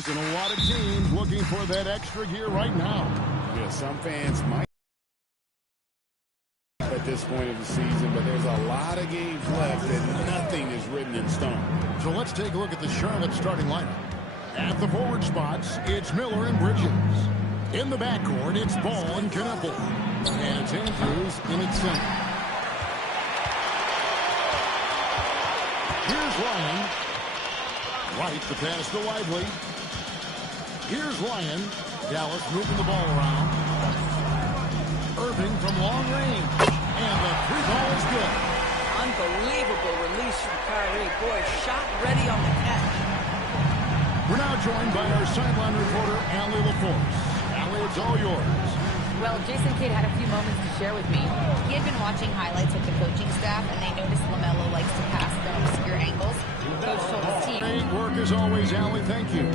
season, a lot of teams looking for that extra gear right now. Yeah, some fans might at this point of the season, but there's a lot of games left and nothing is written in stone. So let's take a look at the Charlotte starting lineup. At the forward spots, it's Miller and Bridges. In the backcourt, it's Ball and Knueppel. And it's Andrews in its center. Here's Ryan. Right, the pass to Lively. Here's Ryan. Dallas moving the ball around. Irving from long range. And the three ball is good. Unbelievable release from Kyrie. Boy, shot ready on the catch. We're now joined by our sideline reporter, Allie LaForce. Allie, it's all yours. Well, Jason Kidd had a few moments to share with me. He had been watching highlights with the coaching staff, and they noticed LaMelo likes to pass from obscure angles. Coach told his team. Great work as always, Allie. Thank you.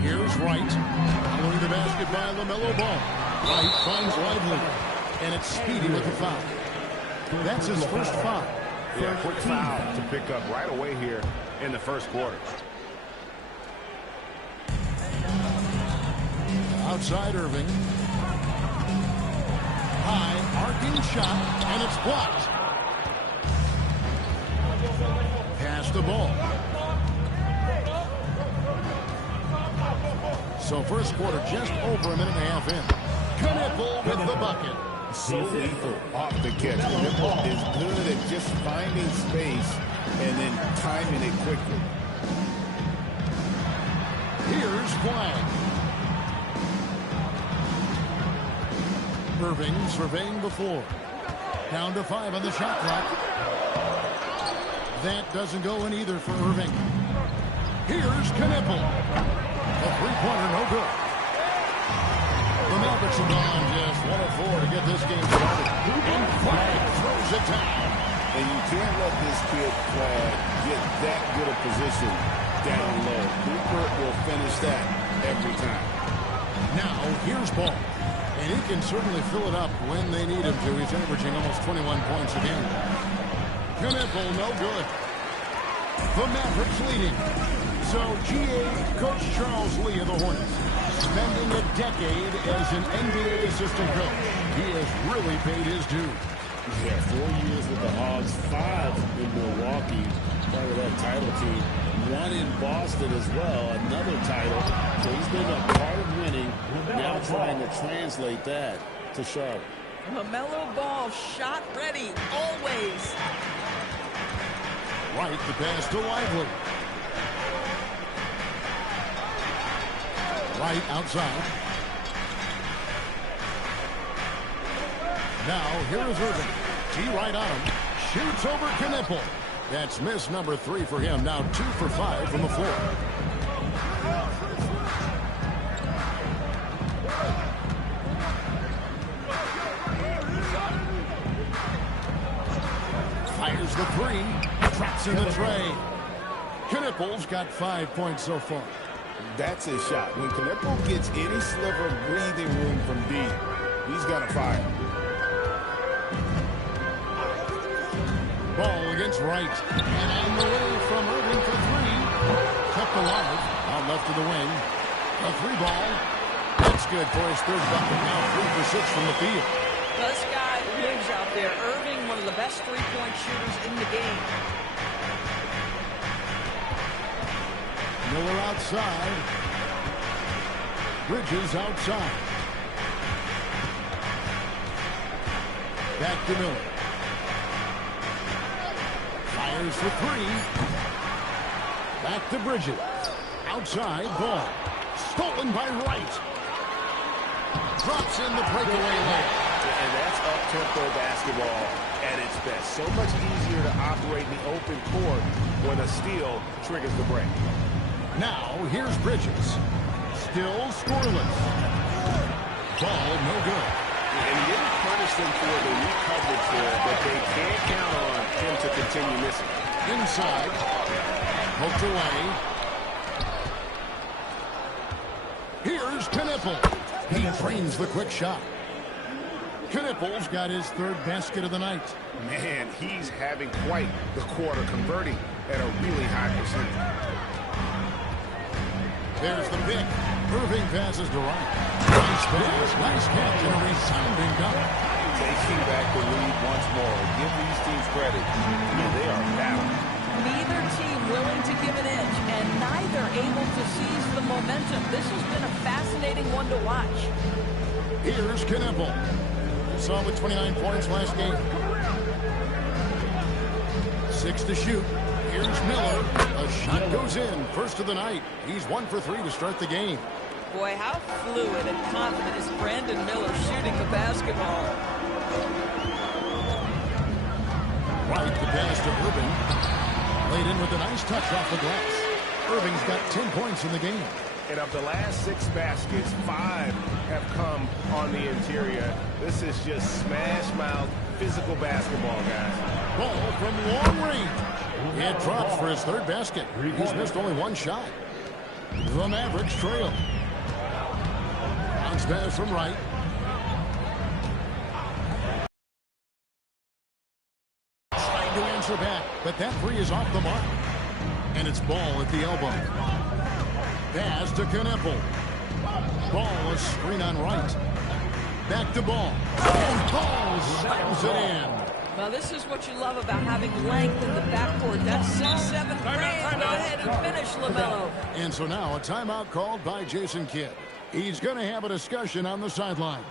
Here's Wright. Following the basket by LaMelo Ball. Wright finds Lively. And it's Speedy with the foul. That's his first foul. Yeah, quick foul to pick up right away here in the first quarter. Outside Irving. High, arcing shot, and it's blocked. Pass the ball. So first quarter just over a minute and a half in. Knueppel with the bucket. So lethal off the catch. Knueppel is good at just finding space and then timing it quickly. Here's Flag. Irving surveying the floor. Down to 5 on the shot clock. That doesn't go in either for Irving. Here's Knueppel. A three-pointer, no good. The Mavericks have gone just 1 of 4 to get this game started. And Flag throws it down. And you can't let this kid Flag get that good a position down low. Cooper will finish that every time. Now, here's Ball. And he can certainly fill it up when they need him to. He's averaging almost 21 points a game. Knueppel, no good. The Mavericks leading. So, GA Coach Charles Lee of the Hornets, spending a decade as an NBA assistant coach. He has really paid his due. Yeah, 4 years with the Hogs, 5 in Milwaukee, part of that title team. 1 in Boston as well, another title. So he's been a part of winning, now trying to translate that to Charlotte. LaMelo Ball, shot ready, always. Right, the pass to Lively. Right outside. Now, here is Irving. T right on him. Shoots over Knueppel. That's miss number 3 for him. Now 2 for 5 from the floor. Fires the 3. Traps in the tray. Knueppel's got 5 points so far. That's his shot. When Knueppel gets any sliver of breathing room from deep, he's got to fire. Ball against Wright. And on the way from Irving for 3. Kept alive. Out left to the wing. A 3 ball. That's good for his third bucket. Now 3 for 6 from the field. This guy lives out there. Irving, one of the best three-point shooters in the game. Miller outside. Bridges outside. Back to Miller. Fires for 3. Back to Bridges. Outside, Ball. Stolen by Wright. Drops in the breakaway layup. And that's up-tempo basketball at its best. So much easier to operate in the open court when a steal triggers the break. Now, here's Bridges. Still scoreless. Ball, no good. And he didn't punish them for the weak coverage there, but they can't count on him to continue missing. Inside. Poked away. Here's Knueppel. He drains the quick shot. Knueppel's got his 3rd basket of the night. Man, he's having quite the quarter, converting at a really high percentage. There's the pick. Irving passes to Wright. Nice pass, nice catch, and a resounding dunk. Taking back the lead once more. Give these teams credit. I mean, they are battling. Neither team willing to give an inch, and neither able to seize the momentum. This has been a fascinating one to watch. Here's Kneppel. Saw with 29 points last game. 6 to shoot. Here's Miller. A shot goes in. First of the night. He's 1 for 3 to start the game. Boy, how fluid and confident is Brandon Miller shooting the basketball. Wright, the pass to Irving. Laid in with a nice touch off the glass. Irving's got 10 points in the game. And of the last 6 baskets, 5 have come on the interior. This is just smash mouth physical basketball, guys. Ball from long range. It drops for his 3rd basket. He's missed only 1 shot. The Mavericks trail. Bounce pass from Wright. Trying to answer back, but that 3 is off the mark. And it's Ball at the elbow. Pass to Kneppel. Ball, a screen on Wright. Back to Ball. And Ball slams it in. Now, this is what you love about having length in the backcourt. That's 6'7" frame. Go ahead and finish, LaMelo. And so now a timeout called by Jason Kidd. He's going to have a discussion on the sideline.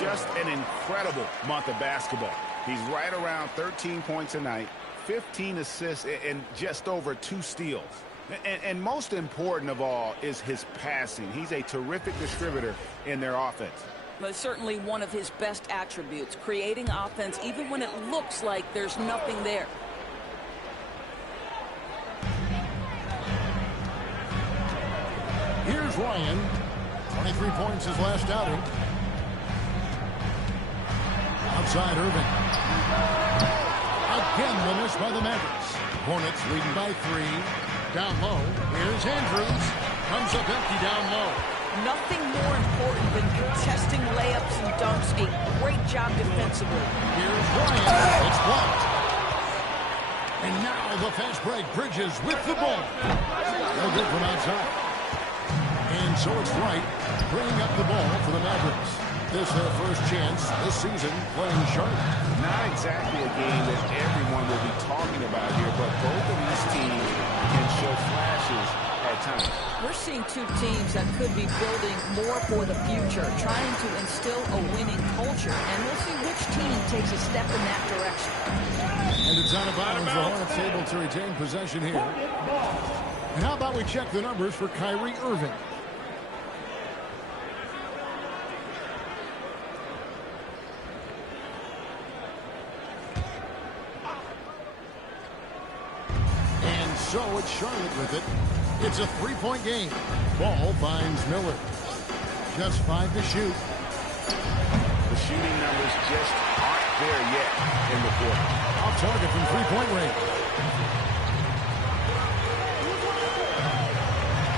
Just an incredible month of basketball. He's right around 13 points a night, 15 assists, and just over 2 steals. And most important of all is his passing. He's a terrific distributor in their offense. But certainly one of his best attributes, creating offense even when it looks like there's nothing there. Here's Ryan. 23 points his last outing. Outside Irving. Again the miss by the Mavericks. Hornets leading by 3. Down low. Here's Andrews. Comes up empty down low. Nothing more important than contesting layups and dunks. A great job defensively. Here's Ryan. It's blocked. And now the fast break. Bridges with the ball. No good from outside. And so it's Wright bringing up the ball for the Mavericks. This their first chance this season playing Charlotte. Not exactly a game that everyone will be talking about here, but both of these teams can show flashes at times. We're seeing 2 teams that could be building more for the future, trying to instill a winning culture, and we'll see which team takes a step in that direction. And it's out of bounds. The Hornets able to retain possession here. And how about we check the numbers for Kyrie Irving? So it's Charlotte with it. It's a 3-point game. Ball finds Miller. Just 5 to shoot. The shooting numbers just aren't there yet in the quarter. Off target from 3-point range.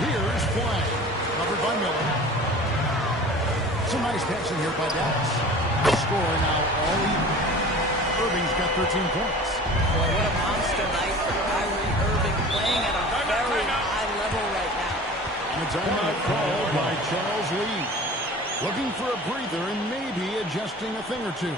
Here's Flag. Covered by Miller. Some nice passing here by Dallas. The score now all even. Irving's got 13 points. Boy, what a monster night for Kyrie Irving, playing at a very high level right now. And a timeout called by Charles Lee. Looking for a breather and maybe adjusting a thing or two.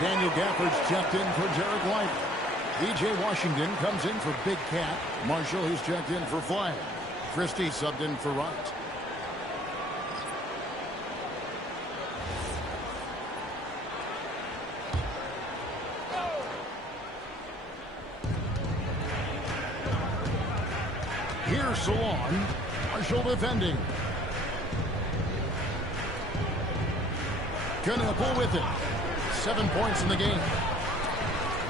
Daniel Gafford's checked in for Derek White. E.J. Washington comes in for Big Cat. Marshall, who's checked in for Flag. Christie subbed in for Wright. Here's Salon. Marshall defending. Knueppel with it. 7 points in the game.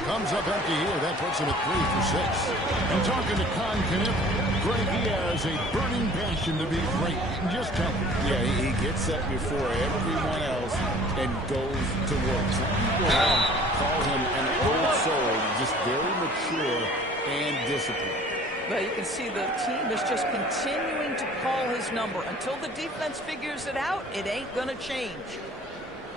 Comes up empty here. That puts him at 3 for 6. I'm talking to Con Knueppel. Greg, he has a burning passion to be great. Just tell him. Yeah, he gets up before everyone else and goes to work. Some people call him an old soul, just very mature and disciplined. Well, you can see the team is just continuing to call his number. Until the defense figures it out, it ain't going to change.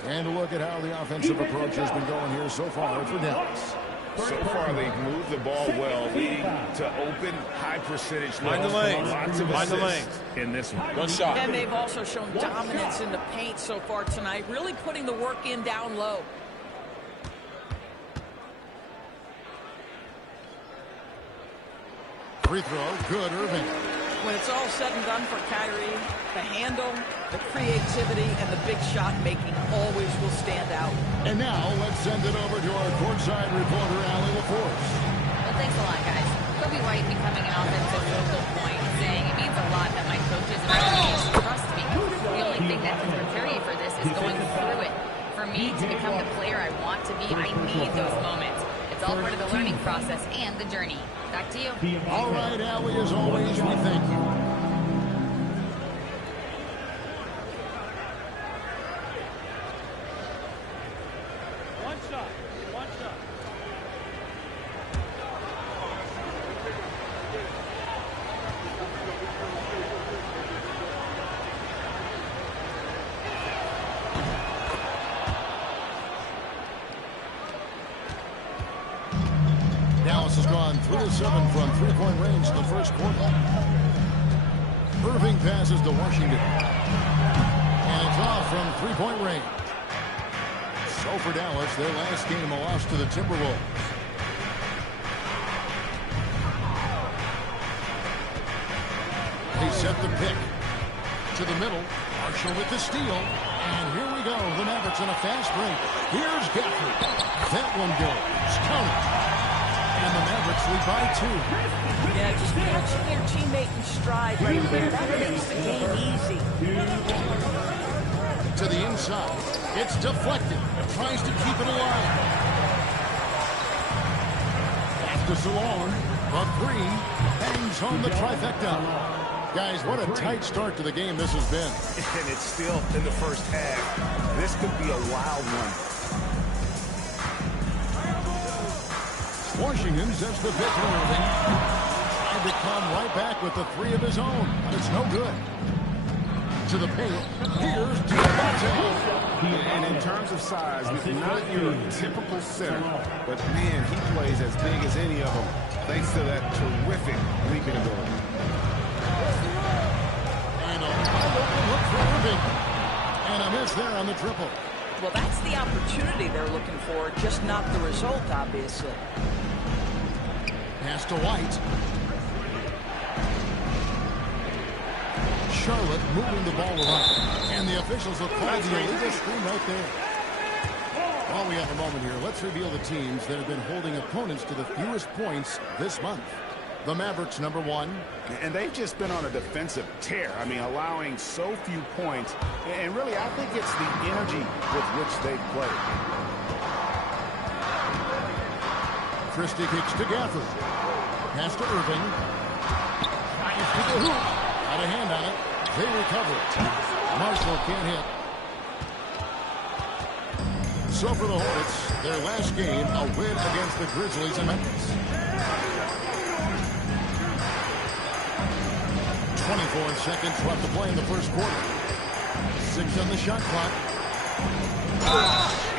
And look at how the offensive approach has been going here so far for Dallas. So far, they've moved the ball well, leading to open, high-percentage Mind the lane. lots of Mind the lane. assists in this one. Good shot. And they've also shown dominance in the paint so far tonight, really putting the work in down low. Free throw, good, Irving. When it's all said and done for Kyrie, the handle, the creativity, and the big shot making always will stand out. And now let's send it over to our courtside reporter, Allie LaForce. Well, thanks a lot, guys. Kobe White becoming an offensive focal point, saying it means a lot that my coaches and my teammates trust me. The only thing that can prepare you for this is going through it. For me to become the player I want to be, I need those moments. It's all part of the learning process and the journey. Back to you. All right, Allie, as always, we thank you. One shot. One shot. Dallas has gone 3 of 7 from three-point range in the first quarter. Irving passes to Washington. And it's off from three-point range. So for Dallas, their last game a loss to the Timberwolves. They set the pick to the middle. Marshall with the steal. And here we go. The Mavericks in a fast break. Here's Gafford. That one goes. Count it. And the Mavericks lead by 2. Yeah, just catching your teammate in stride right there. That makes the game easy. To the inside. It's deflected. Tries to keep it alive. Back to Salon. A 3. Hangs home the trifecta. Guys, what a tight start to the game this has been. And it's still in the first half. This could be a wild one. Washington sets the pick to Irving. Trying to come right back with the 3 of his own, but it's no good. To the paint. Here's Diabate. And in terms of size, not your typical center, but man, he plays as big as any of them, thanks to that terrific leaping ability. on the triple. Well, that's the opportunity they're looking for, just not the result, obviously. Pass to White. Charlotte moving the ball around. And the officials will call the illegal screen right there. While we have a moment here, let's reveal the teams that have been holding opponents to the fewest points this month. The Mavericks, number 1. And they've just been on a defensive tear. I mean, allowing so few points. And really, I think it's the energy with which they play. Christie kicks to Gafford. Pass to Irving. Tries to the hoop. Got a hand on it. They recover it. Marshall can't hit. So for the Hornets, their last game, a win against the Grizzlies in Memphis. 24 seconds left to play in the first quarter. 6 on the shot clock.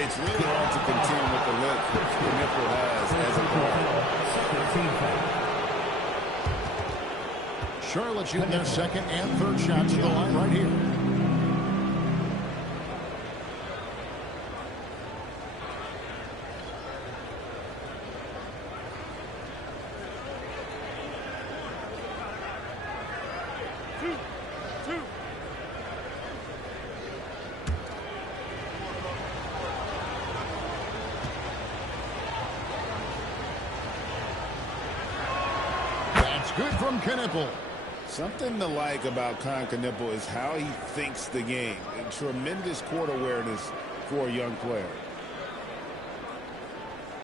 It's really hard to contend with the length the nipple has as a guard. Charlotte shooting their second and third shots to the line right here. Good from Knipple. Something to like about Knipple is how he thinks the game. And tremendous court awareness for a young player.